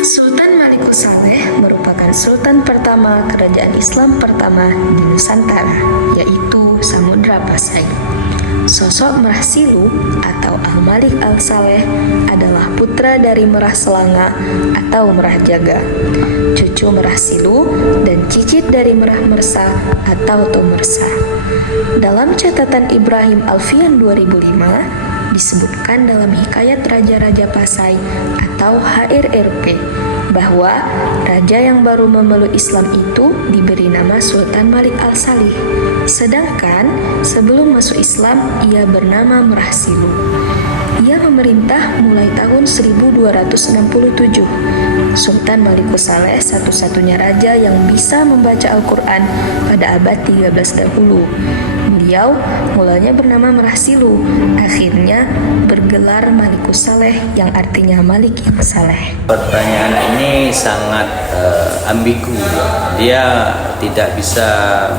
Sultan Malikus Saleh merupakan sultan pertama kerajaan Islam pertama di Nusantara, yaitu Samudra Pasai. Sosok Merah Silu atau Al-Malik Al-Saleh adalah putra dari Merah Selanga atau Merah Jaga, cucu Merah Silu dan cicit dari Merah Mersa atau Tomersa. Dalam catatan Ibrahim Alfian 2005, disebutkan dalam Hikayat Raja-Raja Pasai atau HRRP bahwa raja yang baru memeluk Islam itu diberi nama Sultan Malik Al-Saleh. Sedangkan sebelum masuk Islam ia bernama Merah Silu. Ia memerintah mulai tahun 1267. Sultan Malikus Saleh satu-satunya raja yang bisa membaca Al-Quran pada abad 13 dahulu. Beliau mulanya bernama Merah Silu, akhirnya bergelar Malikus Saleh yang artinya Malik yang Saleh. Pertanyaan ini sangat ambigu. Dia tidak bisa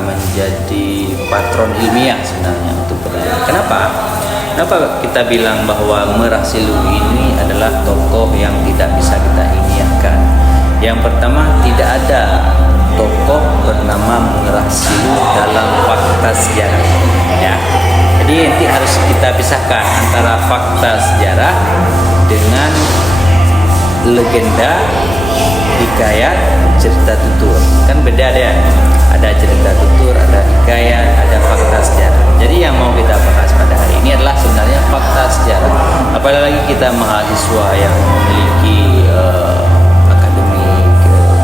menjadi patron ilmiah sebenarnya untuk pertanyaan. Kenapa kita bilang bahwa Merah Silu ini adalah tokoh yang tidak bisa kita ilmiahkan? Yang pertama, tidak ada tokoh bernama Merah Silu dalam fakta sejarah, ya. Jadi nanti harus kita pisahkan antara fakta sejarah dengan legenda, hikayat, cerita tutur. Kan beda dia. Ada cerita tutur, ada hikayat, ada fakta sejarah. Jadi yang mau kita bahas pada hari ini adalah sebenarnya fakta sejarah. Apalagi kita mahasiswa yang memiliki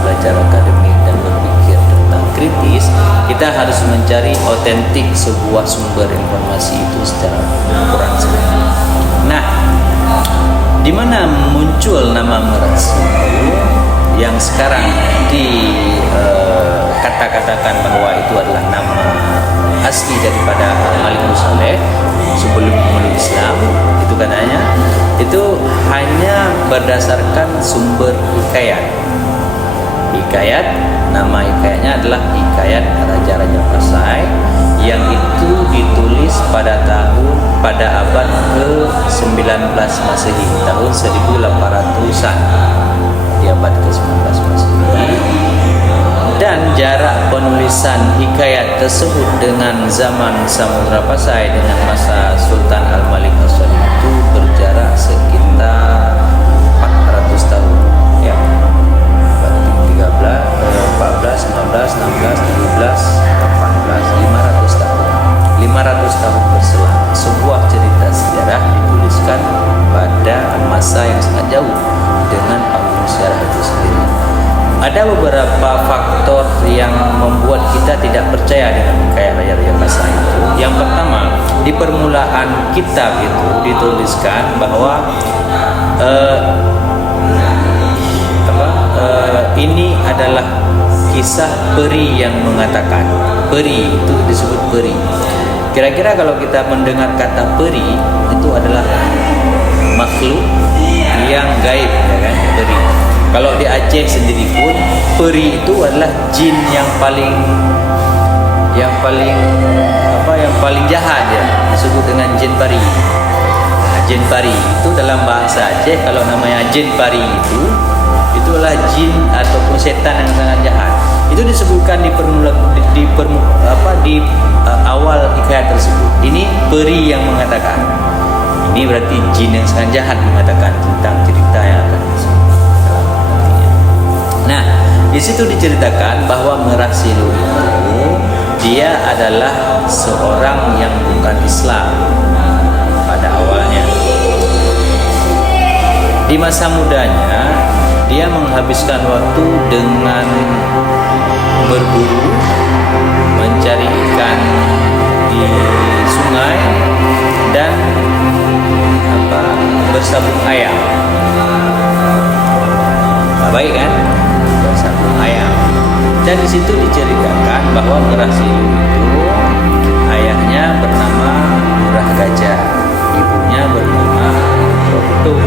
belajar akademik dan berpikir tentang kritis, kita harus mencari otentik sebuah sumber informasi itu secara ukuran sebenarnya. Nah, di mana muncul nama Merah Silu yang sekarang katakan bahwa itu adalah nama asli daripada Malikus Saleh sebelum memeluk Islam, itu katanya itu hanya berdasarkan sumber hikayat. Nama hikayatnya adalah Hikayat Raja-Raja Pasai yang itu ditulis pada abad ke-19 Masehi, tahun 1800-an, di abad ke-19 Masehi. Dan jarak penulisan hikayat tersebut dengan zaman Samudra Pasai dengan masa Sultan Al-Malik Al-Saleh itu berjarak sekitar 400 tahun, ya. 14, 15, 16, 17, 18, 500 tahun. 500 tahun berselang, sebuah cerita sejarah dituliskan pada masa yang sangat jauh dengan panggung sejarah itu sendiri. Ada beberapa faktor yang membuat kita tidak percaya dengan hikayat Raja-Raja Pasai itu. Yang pertama, di permulaan kitab itu dituliskan bahwa ini adalah kisah peri yang mengatakan. Peri itu disebut peri. Kira-kira kalau kita mendengar kata peri, itu adalah makhluk yang gaib, ya kan? Peri. Kalau di Aceh sendiri pun, peri itu adalah jin yang paling jahat, ya, disebut dengan jin pari. Nah, jin pari itu dalam bahasa Aceh, kalau namanya jin pari itu adalah jin ataupun setan yang sangat jahat. Itu disebutkan di awal hikayat tersebut. Ini peri yang mengatakan. Ini berarti jin yang sangat jahat mengatakan tentang cerita yang akan disebut dalam nantinya. Nah, di situ diceritakan bahwa Merah Silu itu dia adalah seorang yang bukan Islam pada awalnya. Di masa mudanya dia menghabiskan waktu dengan berburu, mencari ikan di sungai dan bersabung ayam. Nah, baik kan? Bersabung ayam. Dan di situ diceritakan bahwa Merah Silu itu ayahnya bernama Murah Gajah, ibunya bernama Rohtung.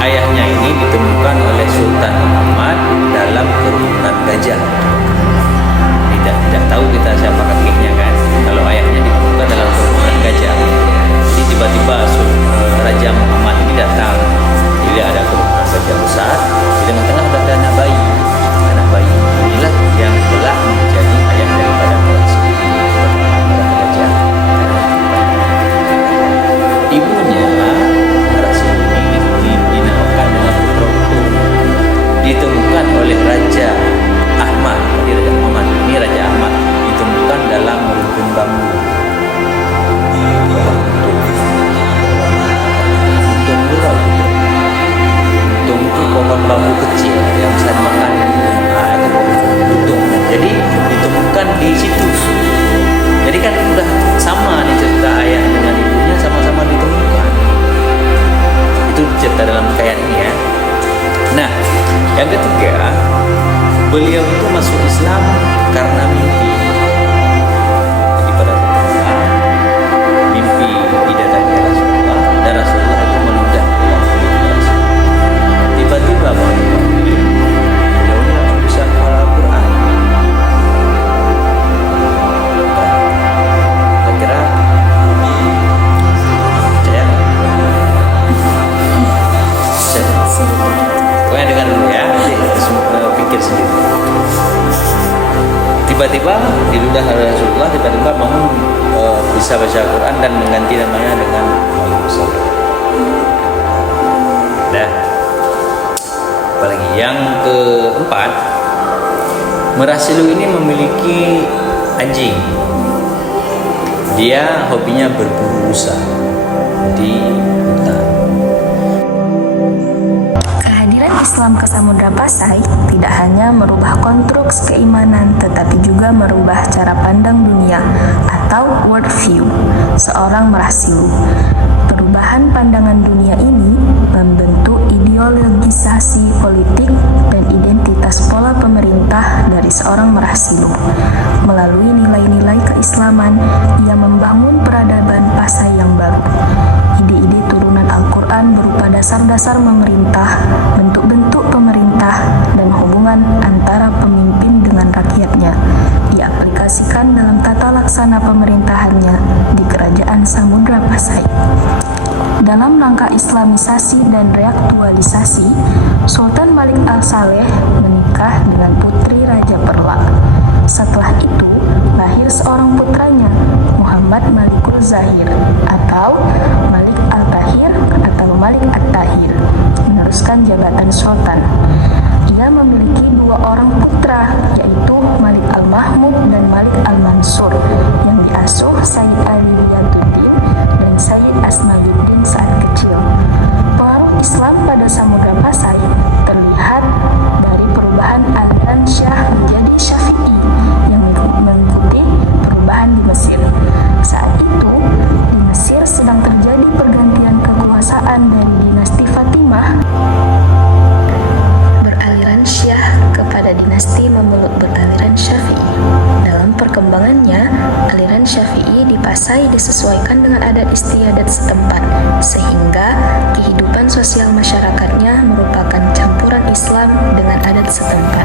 Ayahnya ini ditemukan oleh Sultan Muhammad dalam kerubunan gajah. Tidak tahu kita siapa kakeknya kan? Kalau ayahnya ditemukan dalam kerubunan gajah. Jadi tiba-tiba Raja Muhammad ini datang. Jadi ada kerubunan gajah besar. Di tengah-tengah ada anak bayi. Anak bayi inilah yang telah menjadi ayah daripada Merah Silu. Murah Gajah. Ibunya Merah Silu ini dinamakan dengan Rohtung. Ditemukan oleh Raja Ahmad. Ini Raja Ahmad ditemukan dalam rumpun bambu. Untung itu pohon bambu kecil yang bisa dimakan. Itu untung. Jadi ditemukan di situ. Jadi kan udah sama nih cerita ayah dengan ibunya sama-sama ditemukan. Itu cerita dalam hikayat ini ya. Nah, yang ketiga, beliau itu masuk Islam karena mimpi. Jadi pada saat mimpi didatangi Rasulullah dan Rasulullah itu meludah dalam mimpi. Tiba-tiba beliau langsung bisa hafal Al-Quran. Kira-kira percaya? Pokoknya dengar dulu ya, pikir sendiri. Tiba-tiba diludah Rasulullah, tiba-tiba mau bisa baca Al-Quran dan mengganti namanya dengan Muhammad. Nah, apalagi yang keempat, Merah Silu ini memiliki anjing. Dia hobinya berburu rusa di hutan. Kehadiran Islam ke Samudra Pasai tidak hanya merubah konstruksi keimanan, tetapi juga merubah cara pandang dunia atau worldview seorang Merah Silu. Perubahan pandangan dunia ini membentuk ideologisasi politik dan identitas pola pemerintah dari seorang Merah Silu. Melalui nilai-nilai keislaman, ia membangun peradaban Pasai yang baru. Ide-ide turunan Al-Quran berupa dasar-dasar memerintah, bentuk-bentuk pemerintah, dan hubungan antara pemimpin dengan rakyatnya diaplikasikan dalam tata laksana pemerintahannya di Kerajaan Samudra Pasai. Dalam rangka Islamisasi dan reaktualisasi, Sultan Malik Al-Saleh menikah dengan putri Raja Perlak. Setelah itu, lahir seorang putranya, Muhammad Malikul Zahir atau Malik Al-Tahir atau Malik At-Tahir, meneruskan jabatan Sultan. Ia memiliki dua orang putra, yaitu Malik Al-Mahmud dan Malik Al-Mansur, yang diasuh Sayyid Ali Riyadhuddin dan Sayyid Asmayuddin saat kecil. Pengaruh Islam pada Samudra Pasai terlihat dari perubahan aliran Syah menjadi Syafi'i yang mengikuti perubahan di Mesir. Saat itu, di Mesir sedang terjadi pergantian kekuasaan dari dinasti Fatimah beraliran Syiah kepada dinasti Mameluk beraliran Syafi'i. Dalam perkembangannya, aliran Syafi'i di Pasai disesuaikan dengan adat istiadat setempat, sehingga kehidupan sosial masyarakatnya merupakan campuran Islam dengan adat setempat.